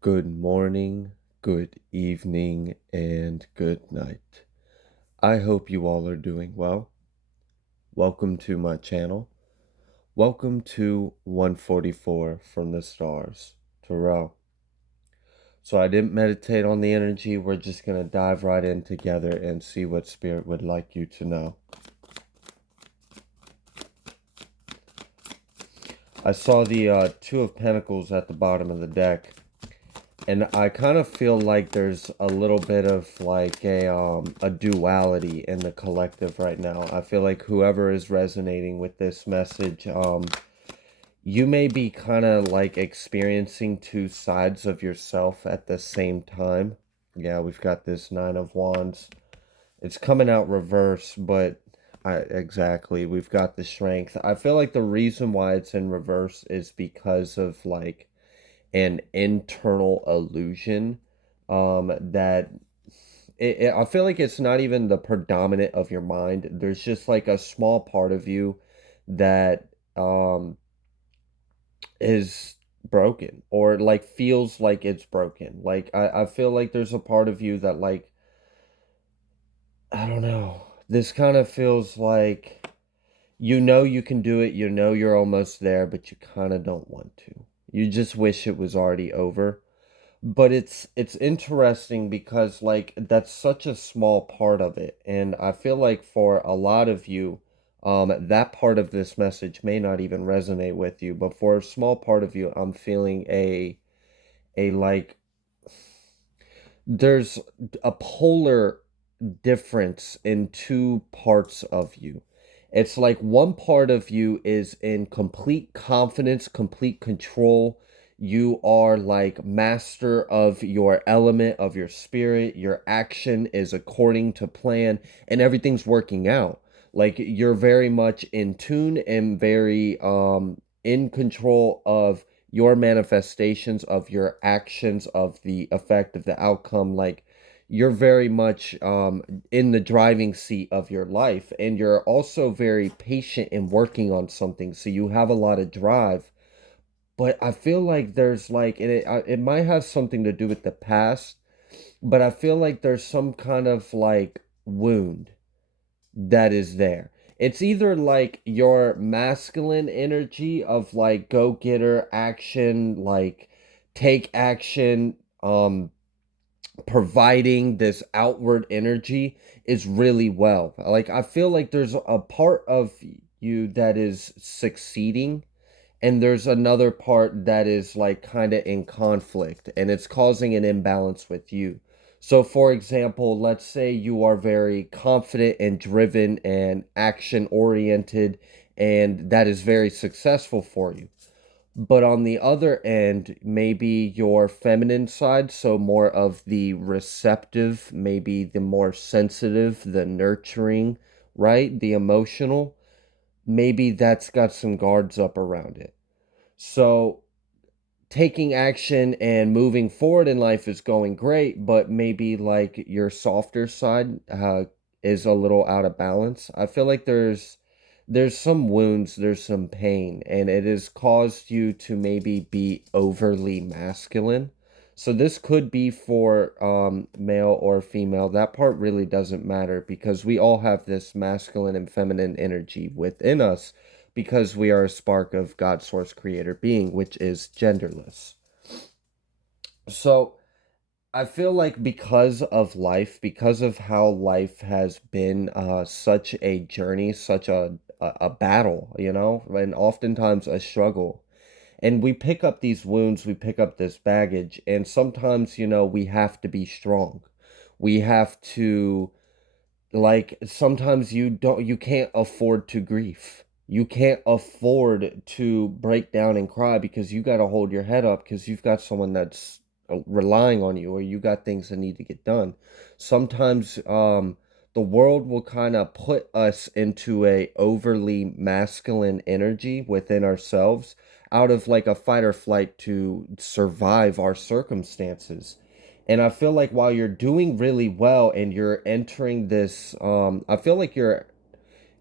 Good morning, good evening, and good night. I hope you all are doing well. Welcome to my channel. Welcome to 144 from the stars, Terrell. So I didn't meditate on the energy. We're just going to dive right in together and see what Spirit would like you to know. I saw the Two of Pentacles at the bottom of the deck. And I kind of feel like there's a little bit of like a duality in the collective right now. I feel like whoever is resonating with this message, you may be kind of like experiencing two sides of yourself at the same time. Yeah, we've got this Nine of Wands. It's coming out reverse, but exactly, we've got the Strength. I feel like the reason why it's in reverse is because of like an internal illusion that I feel like it's not even the predominant of your mind. There's just like a small part of you that is broken or like feels like it's broken. Like I feel like there's a part of you that like I don't know. This kind of feels like you know you can do it, you know you're almost there, but you kind of don't want to. You just wish it was already over. But it's interesting because like that's such a small part of it, and I feel like for a lot of you that part of this message may not even resonate with you, but for a small part of you I'm feeling a like there's a polar difference in two parts of you. It's like one part of you is in complete confidence, complete control. You are like master of your element, of your spirit. Your action is according to plan and everything's working out. Like you're very much in tune and very in control of your manifestations, of your actions, of the effect of the outcome. Like you're very much in the driving seat of your life, and you're also very patient in working on something, so you have a lot of drive. But I feel like there's like it might have something to do with the past, but I feel like there's some kind of like wound that is there. It's either like your masculine energy of like go-getter action, like take action, providing this outward energy is really well. Like I feel like there's a part of you that is succeeding and there's another part that is like kind of in conflict and it's causing an imbalance with you. So for example, let's say you are very confident and driven and action oriented and that is very successful for you. But on the other end, maybe your feminine side, so more of the receptive, maybe the more sensitive, the nurturing, right? The emotional, maybe that's got some guards up around it. So taking action and moving forward in life is going great, but maybe like your softer side is a little out of balance. I feel like there's some wounds, there's some pain, and it has caused you to maybe be overly masculine. So this could be for male or female. That part really doesn't matter because we all have this masculine and feminine energy within us because we are a spark of God source creator being, which is genderless. So I feel like because of life, because of how life has been such a journey, such a battle, you know, and oftentimes a struggle. And we pick up these wounds, we pick up this baggage, and sometimes, you know, we have to be strong. We have to like sometimes you can't afford to grieve. You can't afford to break down and cry because you got to hold your head up because you've got someone that's relying on you or you got things that need to get done. Sometimes the world will kind of put us into a overly masculine energy within ourselves out of like a fight or flight to survive our circumstances. And I feel like while you're doing really well and you're entering this, I feel like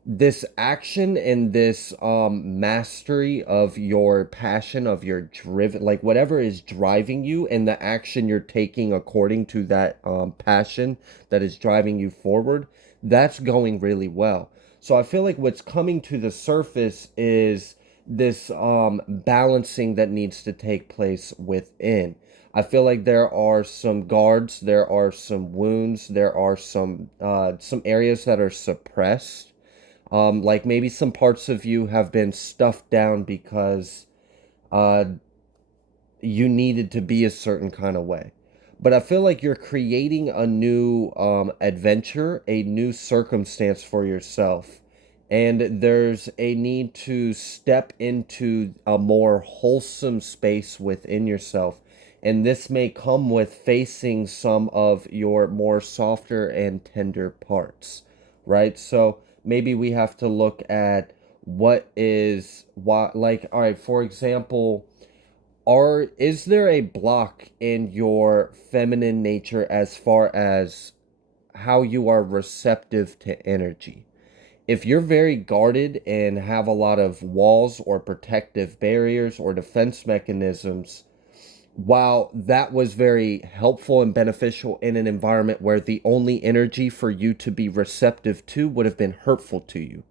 this action and this mastery of your passion, of your driven, like whatever is driving you, and the action you're taking according to that passion that is driving you forward, that's going really well. So I feel like what's coming to the surface is this balancing that needs to take place within. I feel like there are some guards, there are some wounds, there are some areas that are suppressed, like maybe some parts of you have been stuffed down because uh, you needed to be a certain kind of way. But I feel like you're creating a new adventure, a new circumstance for yourself. And there's a need to step into a more wholesome space within yourself. And this may come with facing some of your more softer and tender parts, right? So maybe we have to look at like, all right, for example, is there a block in your feminine nature as far as how you are receptive to energy? If you're very guarded and have a lot of walls or protective barriers or defense mechanisms, while that was very helpful and beneficial in an environment where the only energy for you to be receptive to would have been hurtful to you.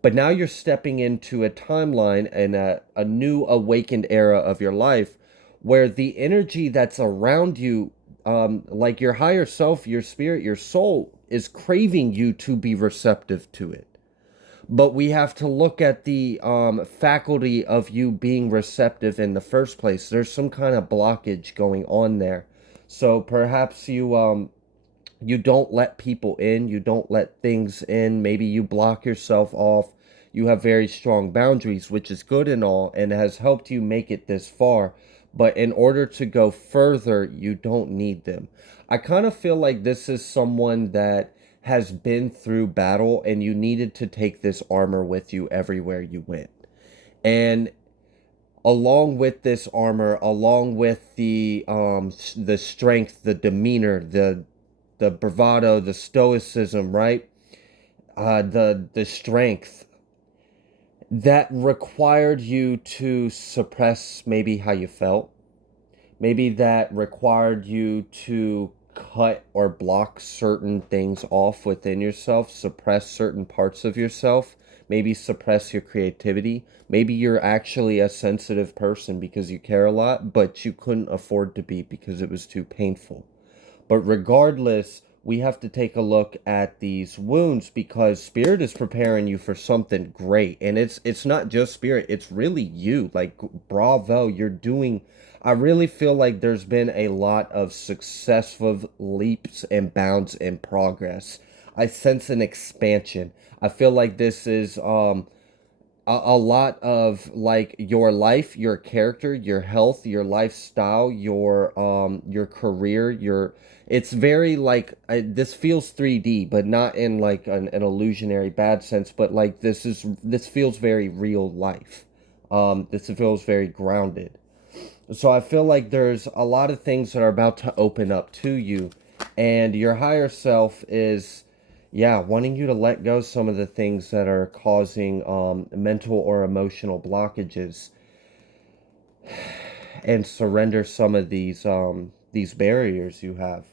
But now you're stepping into a timeline and a new awakened era of your life where the energy that's around you, like your higher self, your spirit, your soul, is craving you to be receptive to it. But we have to look at the faculty of you being receptive in the first place. There's some kind of blockage going on there. So perhaps you don't let people in, you don't let things in, maybe you block yourself off. You have very strong boundaries, which is good and all, and has helped you make it this far. But in order to go further, you don't need them. I kind of feel like this is someone that has been through battle and you needed to take this armor with you everywhere you went. And along with this armor, along with the strength, the demeanor, the bravado, the stoicism, right? The strength that required you to suppress maybe how you felt. Maybe that required you to cut or block certain things off within yourself, suppress certain parts of yourself, maybe suppress your creativity. Maybe you're actually a sensitive person because you care a lot, but you couldn't afford to be because it was too painful. But regardless, we have to take a look at these wounds because spirit is preparing you for something great. And it's not just spirit, it's really you. Like bravo, you're doing I really feel like there's been a lot of successful leaps and bounds in progress. I sense an expansion. I feel like this is a lot of like your life, your character, your health, your lifestyle, your career, your it's very like this feels 3D, but not in like an illusionary bad sense, but like this feels very real life. This feels very grounded. So I feel like there's a lot of things that are about to open up to you, and your higher self is, yeah, wanting you to let go some of the things that are causing mental or emotional blockages and surrender some of these barriers you have.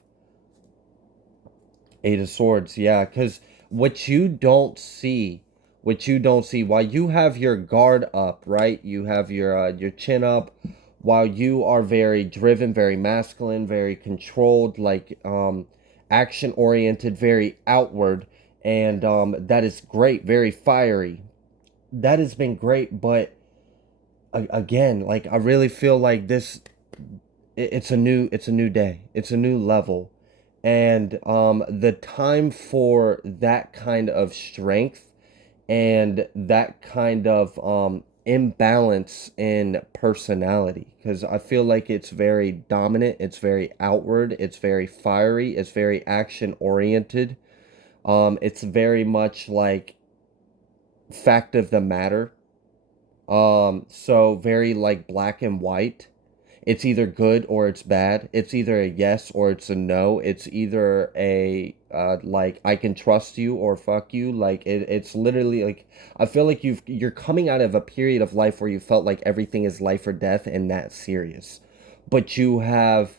Eight of Swords, yeah, because what you don't see, while you have your guard up, right? You have your chin up, while you are very driven, very masculine, very controlled, like action oriented, very outward, and that is great, very fiery. That has been great, but again, like I really feel like it's a new day, it's a new level, and the time for that kind of strength and that kind of imbalance in personality, because I feel like it's very dominant, it's very outward, it's very fiery, it's very action oriented, it's very much like fact of the matter, so very like black and white. It's either good or it's bad. It's either a yes or it's a no. It's either a like I can trust you or fuck you. Like it's literally like I feel like you're coming out of a period of life where you felt like everything is life or death and that serious. But you have,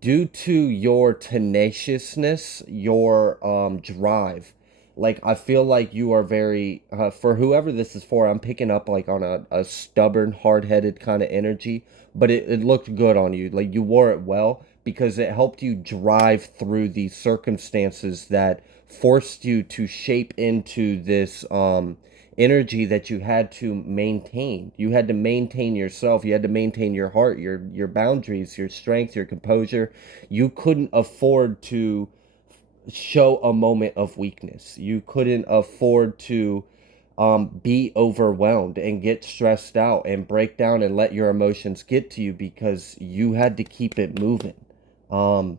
due to your tenaciousness, your drive, like I feel like you are very for whoever this is for, I'm picking up like on a stubborn, hard-headed kind of energy, but it looked good on you. Like you wore it well because it helped you drive through these circumstances that forced you to shape into this energy that you had to maintain. You had to maintain yourself. You had to maintain your heart, your boundaries, your strength, your composure. You couldn't afford to show a moment of weakness. You couldn't afford to be overwhelmed and get stressed out and break down and let your emotions get to you because you had to keep it moving. Um,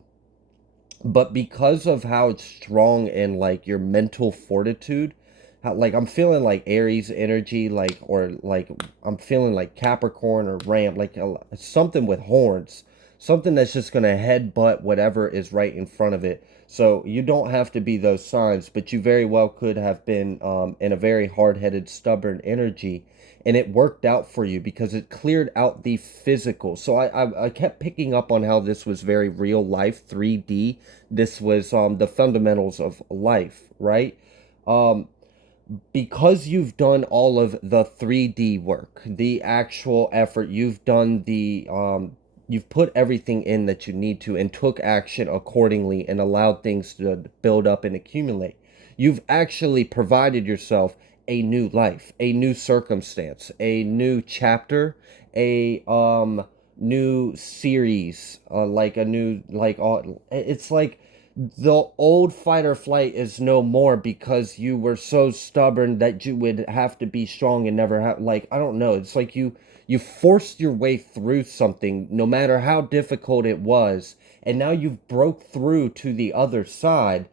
but because of how it's strong and like your mental fortitude, how, like I'm feeling like Aries energy, like or like I'm feeling like Capricorn or Ram, like something with horns, something that's just gonna headbutt whatever is right in front of it. So you don't have to be those signs, but you very well could have been in a very hard-headed, stubborn energy, and it worked out for you because it cleared out the physical. So I kept picking up on how this was very real life, 3D. This was the fundamentals of life, right? Um, because you've done all of the 3D work, the actual effort, you've done you've put everything in that you need to and took action accordingly and allowed things to build up and accumulate. You've actually provided yourself a new life, a new circumstance, a new chapter, a new series, like a new it's like the old fight or flight is no more because you were so stubborn that you would have to be strong and never have, like, I don't know, it's like you forced your way through something no matter how difficult it was, and now you've broke through to the other side,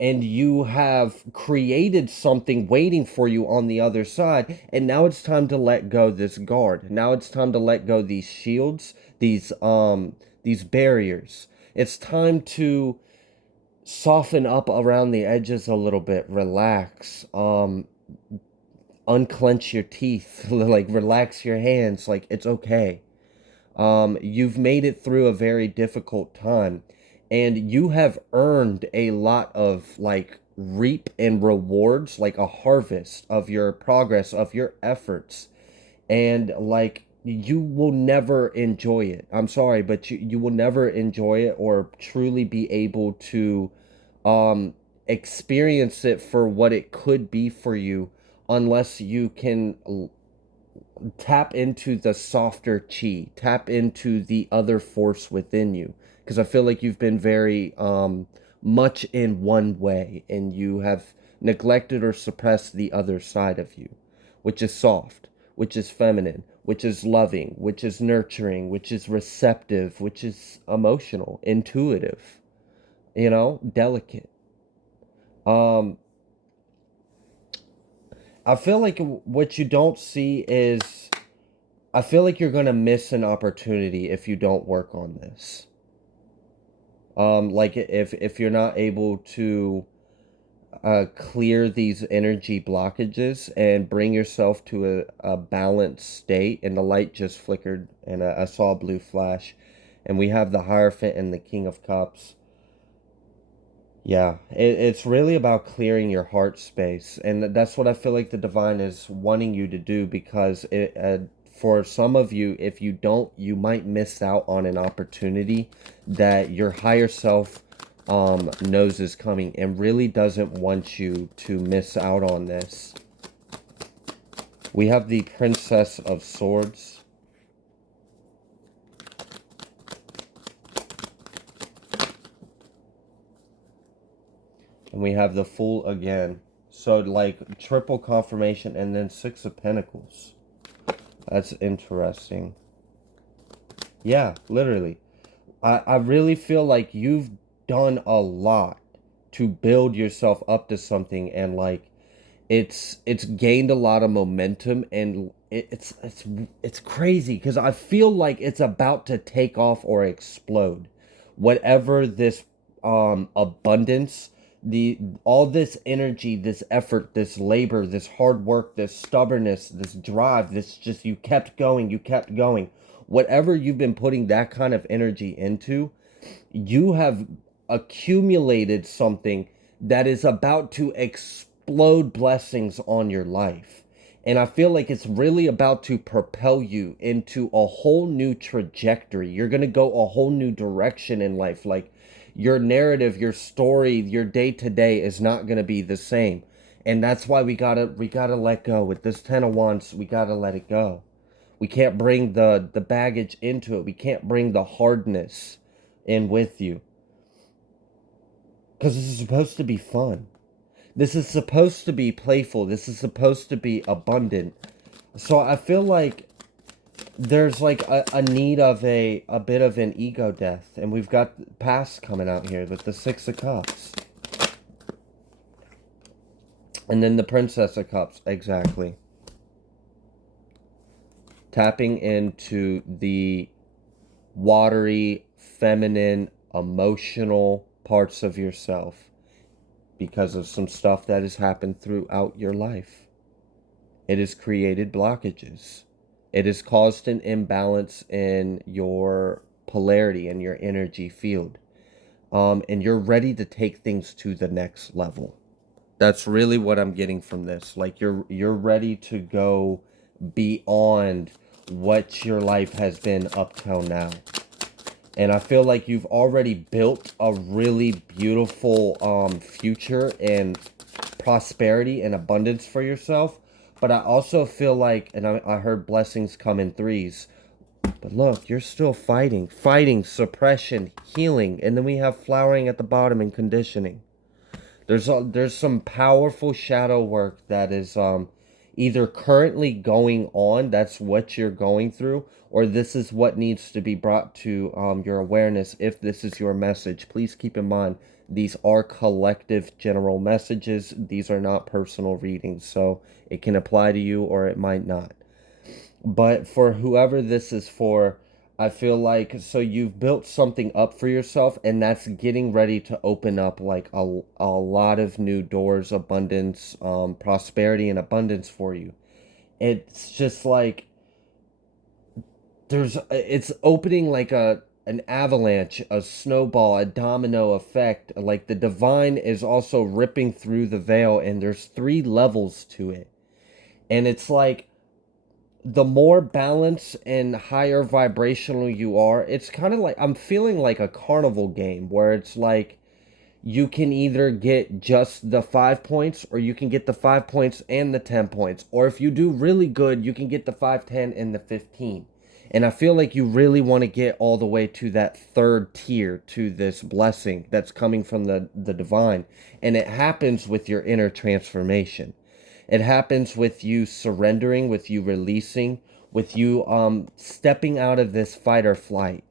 and you have created something waiting for you on the other side, and now it's time to let go this guard. Now it's time to let go these shields, these barriers. It's time to soften up around the edges a little bit, relax, unclench your teeth, like relax your hands, like it's okay. You've made it through a very difficult time, and you have earned a lot of like reap and rewards, like a harvest of your progress, of your efforts, and like you will never enjoy it. I'm sorry, but you will never enjoy it or truly be able to um experience it for what it could be for you unless you can tap into the softer chi, tap into the other force within you, because I feel like you've been very much in one way and you have neglected or suppressed the other side of you, which is soft, which is feminine, which is loving, which is nurturing, which is receptive, which is emotional, intuitive, delicate. um I feel like what you don't see is, I feel like you're gonna miss an opportunity if you don't work on this. Like if you're not able to clear these energy blockages and bring yourself to a balanced state, and the light just flickered, and I saw a blue flash, and we have the Hierophant and the King of Cups. Yeah, it's really about clearing your heart space, and that's what I feel like the divine is wanting you to do, because for some of you, if you don't, you might miss out on an opportunity that your higher self knows is coming and really doesn't want you to miss out on this. We have the Princess of Swords. And we have the Fool again. So like triple confirmation, and then Six of Pentacles. That's interesting. Yeah, literally. I really feel like you've done a lot to build yourself up to something, and like It's gained a lot of momentum, and it's crazy because I feel like it's about to take off or explode. Whatever this abundance, the all this energy, this effort, this labor, this hard work, this stubbornness, this drive, this just you kept going, you kept going. Whatever you've been putting that kind of energy into, you have accumulated something that is about to explode blessings on your life. And I feel like it's really about to propel you into a whole new trajectory. You're going to go a whole new direction in life. Like your narrative, your story, your day to day is not going to be the same. And that's why we got to let go with this 10 of wands. We got to let it go. We can't bring the baggage into it. We can't bring the hardness in with you. Because this is supposed to be fun. This is supposed to be playful. This is supposed to be abundant. So I feel like there's like a need of a bit of an ego death. And we've got past coming out here with the Six of Cups. And then the Princess of Cups. Exactly. Tapping into the watery, feminine, emotional parts of yourself because of some stuff that has happened throughout your life. It has created blockages. It has caused an imbalance in your polarity and your energy field. And you're ready to take things to the next level. That's really what I'm getting from this. Like you're ready to go beyond what your life has been up till now. And I feel like you've already built a really beautiful future and prosperity and abundance for yourself. But I also feel like, and I heard blessings come in threes. But look, you're still fighting, suppression, healing. And then we have flowering at the bottom and conditioning. There's some powerful shadow work that is either currently going on, that's what you're going through, or this is what needs to be brought to your awareness. If this is your message, please keep in mind these are collective general messages. These are not personal readings, so it can apply to you or it might not. But for whoever this is for, I feel like so you've built something up for yourself, and that's getting ready to open up like a lot of new doors, abundance, prosperity, and abundance for you. It's just like it's opening like an avalanche, a snowball, a domino effect. Like the divine is also ripping through the veil, and there's three levels to it, and it's like the more balanced and higher vibrational you are, it's kind of like I'm feeling like a carnival game where it's like you can either get just the 5 points or you can get the 5 points and the 10 points. Or if you do really good, you can get the 5, 10, and the 15. And I feel like you really want to get all the way to that third tier, to this blessing that's coming from the divine. And it happens with your inner transformation. It happens with you surrendering, with you releasing, with you stepping out of this fight or flight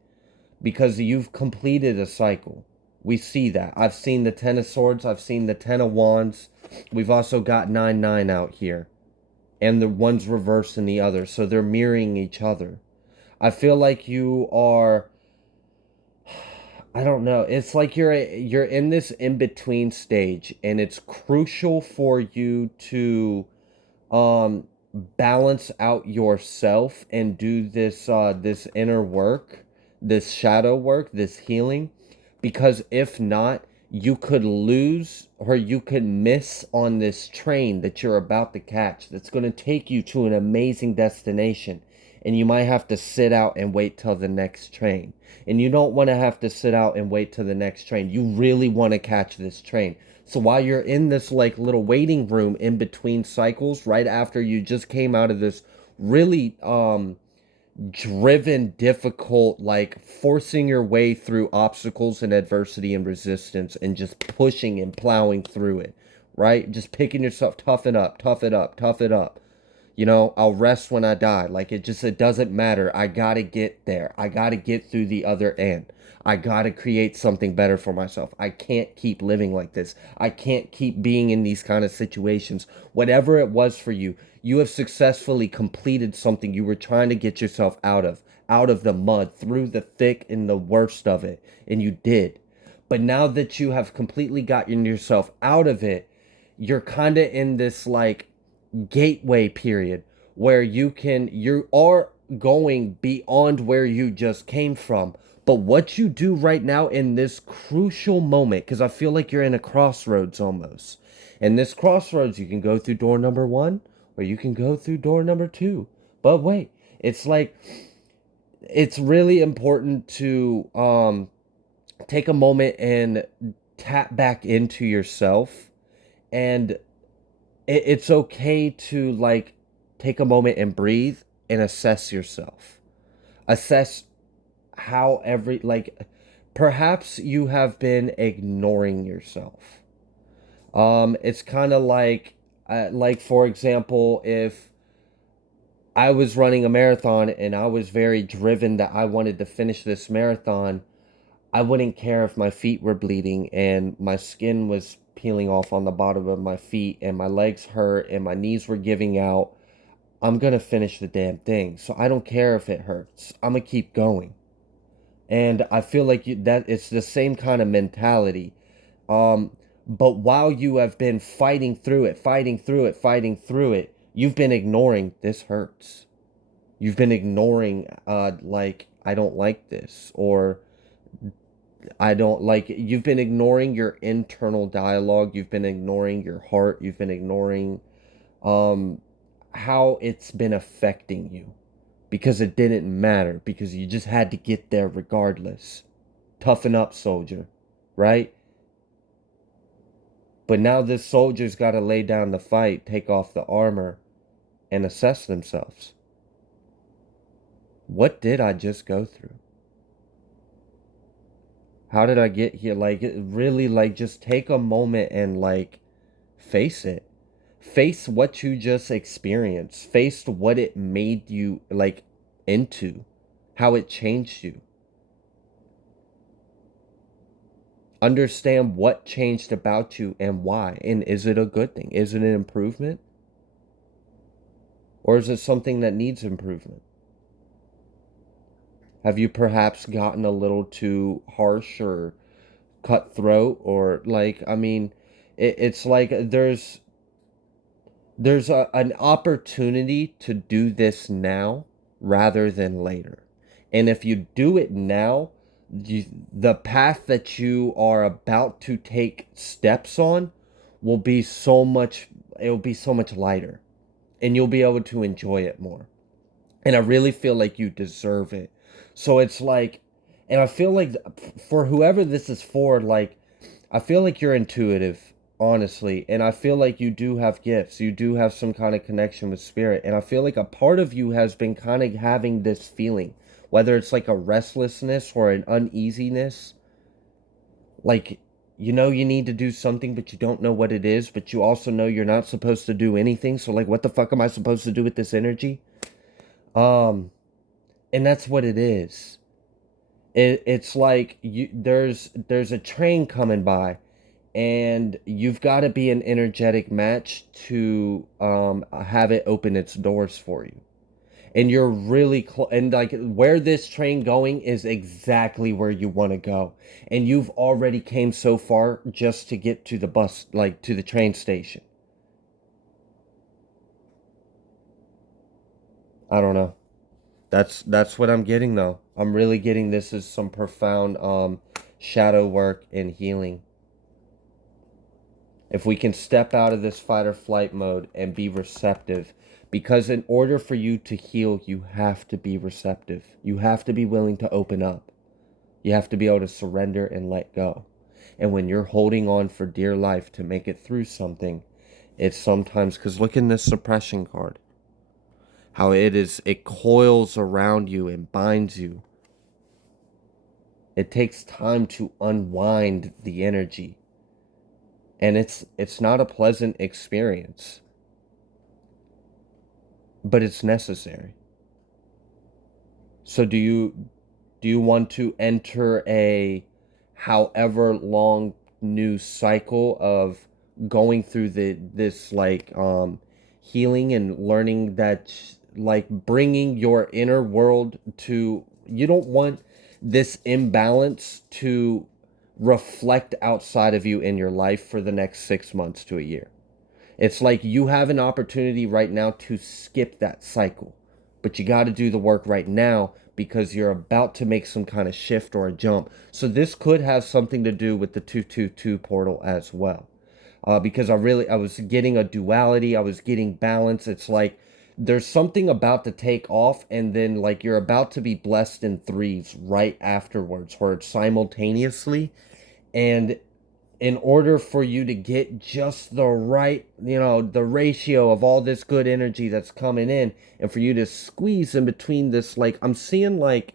because you've completed a cycle. We see that. I've seen the 10 of swords, I've seen the 10 of wands. We've also got 9-9 out here. And the one's reversed in the other, so they're mirroring each other. I feel like you are, I don't know. It's like you're in this in between stage, and it's crucial for you to um balance out yourself and do this inner work, this shadow work, this healing, because if not, you could lose or you could miss on this train that you're about to catch that's going to take you to an amazing destination, and you might have to sit out and wait till the next train. And you don't want to have to sit out and wait till the next train. You really want to catch this train. So while you're in this like little waiting room in between cycles, right after you just came out of this really driven, difficult, like forcing your way through obstacles and adversity and resistance and just pushing and plowing through it, right? Just picking yourself, tough it up, tough it up, tough it up. I'll rest when I die. Like it doesn't matter. I gotta get there. I gotta get through the other end. I gotta create something better for myself. I can't keep living like this. I can't keep being in these kind of situations. Whatever it was for you, you have successfully completed something you were trying to get yourself out of the mud, through the thick and the worst of it. And you did. But now that you have completely gotten yourself out of it, you're kind of in this like gateway period where you are going beyond where you just came from. But what you do right now in this crucial moment, because I feel like you're in a crossroads almost. In this crossroads, you can go through door number one or you can go through door number two. But wait, it's like it's really important to take a moment and tap back into yourself, and it's okay to like take a moment and breathe and assess yourself. Assess how every like perhaps you have been ignoring yourself. It's kind of like for example, if I was running a marathon and I was very driven that I wanted to finish this marathon, I wouldn't care if my feet were bleeding and my skin was peeling off on the bottom of my feet and my legs hurt and my knees were giving out. I'm going to finish the damn thing. So I don't care if it hurts. I'm going to keep going. And I feel like that it's the same kind of mentality. Um, but while you have been fighting through it, fighting through it, fighting through it, you've been ignoring this hurts. You've been ignoring, like, I don't like this, or I don't like it. You've been ignoring your internal dialogue. You've been ignoring your heart. You've been ignoring um, how it's been affecting you because it didn't matter because you just had to get there regardless. Toughen up, soldier, right? But now this soldier's got to lay down the fight, take off the armor, and assess themselves. What did I just go through? How did I get here? Like, it really, like, just take a moment and, like, face it. Face what you just experienced. Face what it made you, like, into. How it changed you. Understand what changed about you and why. And is it a good thing? Is it an improvement? Or is it something that needs improvement? Have you perhaps gotten a little too harsh or cutthroat? Or, like, I mean, it's like an opportunity to do this now rather than later. And if you do it now, the path that you are about to take steps on will be so much, it will be so much lighter and you'll be able to enjoy it more. And I really feel like you deserve it. So it's like, and I feel like for whoever this is for, like, I feel like you're intuitive, honestly, and I feel like you do have gifts. You do have some kind of connection with spirit, and I feel like a part of you has been kind of having this feeling, whether it's like a restlessness or an uneasiness, like you need to do something, but you don't know what it is, but you also know you're not supposed to do anything. So like, what the fuck am I supposed to do with this energy? Um, and that's what it is. It's like there's a train coming by and you've got to be an energetic match to have it open its doors for you. And you're really and like where this train going is exactly where you want to go. And you've already came so far just to get to the bus, like to the train station. I don't know. That's what I'm getting though. I'm really getting this as some profound shadow work and healing. If we can step out of this fight or flight mode and be receptive, because in order for you to heal, you have to be receptive. You have to be willing to open up. You have to be able to surrender and let go. And when you're holding on for dear life to make it through something, it's sometimes, because look in this suppression card, how it coils around you and binds you. It takes time to unwind the energy. And it's not a pleasant experience. but it's necessary. So do you want to enter a however long new cycle of going through this like healing and learning that, like, bringing your inner world to, you don't want this imbalance to reflect outside of you in your life for the next 6 months to a year. It's like you have an opportunity right now to skip that cycle, but you got to do the work right now because you're about to make some kind of shift or a jump. So this could have something to do with the 222 portal as well. Because I was getting a duality, I was getting balance. It's like there's something about to take off, and then like you're about to be blessed in threes right afterwards, where it's simultaneously. And in order for you to get just the right, the ratio of all this good energy that's coming in, and for you to squeeze in between this, like, I'm seeing like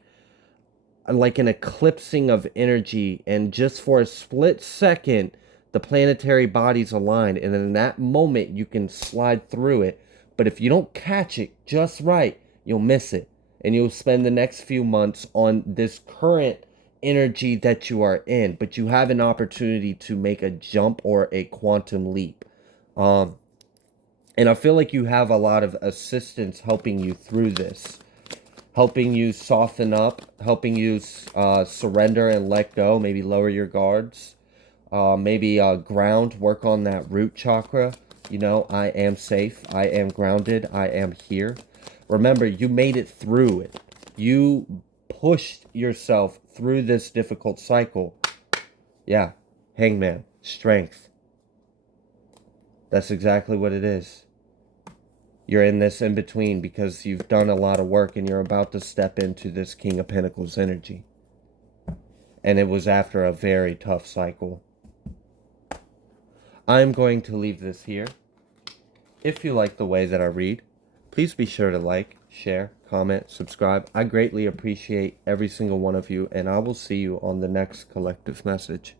an eclipsing of energy, and just for a split second, the planetary bodies align, and in that moment, you can slide through it. But if you don't catch it just right, you'll miss it, and you'll spend the next few months on this current energy that you are in. But you have an opportunity to make a jump or a quantum leap. Um, and I feel like you have a lot of assistance helping you through this, helping you soften up, helping you surrender and let go, maybe lower your guards, maybe ground, work on that root chakra. I am safe, I am grounded, I am here. Remember, you made it through it. You pushed yourself through this difficult cycle. Yeah, hangman, strength. That's exactly what it is. You're in this in between because you've done a lot of work and you're about to step into this King of Pentacles energy. And it was after a very tough cycle. I'm going to leave this here. If you like the way that I read, please be sure to like, share, comment, subscribe. I greatly appreciate every single one of you, and I will see you on the next collective message.